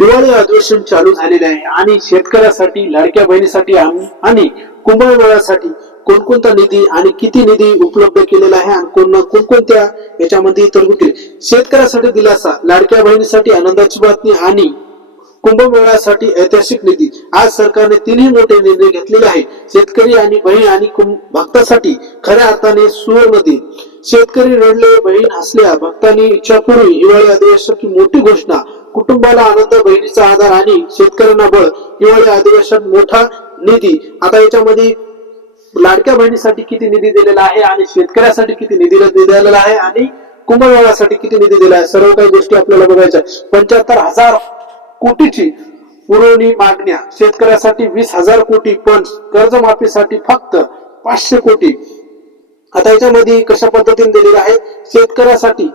हिवाळी अधिवेशन चालू झालेले आहे आणि शेतकऱ्यासाठी, लाडक्या बहिणीसाठी आणि कुंभमेळ्यासाठी कोणकोणता निधी आणि किती निधी उपलब्ध केलेला आहे आणि कोणकोणत्या याच्यामध्ये तरतूद केली. शेतकऱ्यासाठी दिलासा, लाडक्या बहिणीसाठी आनंदाची बातमी आणि कुंभमेळ्यासाठी ऐतिहासिक निधी. आज सरकारने तिन्ही मोठे निर्णय घेतलेले आहे. शेतकरी आणि बहीण आणि भक्तासाठी खऱ्या अर्थाने सुवर्ण दिन. शेतकरी रडले, बहीण हसल्या, भक्तांनी इच्छापूर्वी. हिवाळी अधिवेशनाची मोठी घोषणा. कुटुंबाला आनंद, बहिणीचा आधार आणि शेतकऱ्यांना बळ. हिवाळी अधिवेशन मोठा निधी. आता याच्यामध्ये लाडक्या बहिणीसाठी किती निधी दिलेला आहे आणि शेतकऱ्यासाठी किती निधी दिलेला आहे आणि कुंभमेळ्यासाठी किती निधी दिला आहे, सर्व काही गोष्टी आपल्याला बघायच्या. 75,000 कोटीची पुरवणी मागण्या. शेतकऱ्यासाठी 20,000 कोटी, पण कर्जमाफीसाठी फक्त 500 कोटी. आता याच्यामध्ये कशा पद्धतीने दिलेलं आहे. शेतकऱ्यासाठी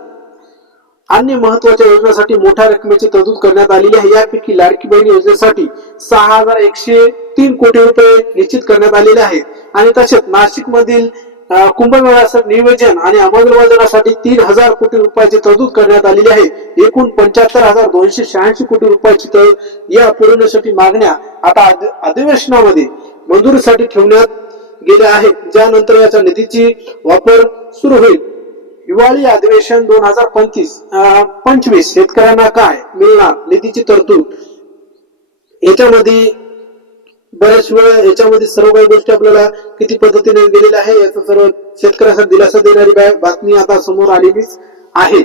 अन्य महत्वाच्या योजनांसाठी मोठ्या रकमेची तरतूद करण्यात आलेली आहे. यापैकी लाडकी बहीण योजनेसाठी 6,103 कोटी रुपये निश्चित करण्यात आलेले आहेत आणि तसेच नाशिक मधील कुंभमेळ्यासाठी नियोजन आणि अंमलबजावणीसाठी 3,000 कोटी रुपयाची तरतूद करण्यात आलेली आहे. एकूण 75,286 कोटी रुपयाची या पुरवण्यासाठी मागण्या आता अधिवेशनामध्ये मंजुरीसाठी ठेवण्यात गेल्या आहेत, ज्यानंतर याच्या निधीची वापर सुरू होईल. हिवाळी अधिवेशन 2025 शेतकऱ्यांना काय मिळणार, निधीची तरतूद. याच्यामध्ये बऱ्याच वेळा याच्यामध्ये सर्व काही गोष्टी आपल्याला किती पद्धतीने गेलेल्या आहे याचा सर्व शेतकऱ्यांना दिलासा देणारी बातमी आता समोर आलेलीच आहे.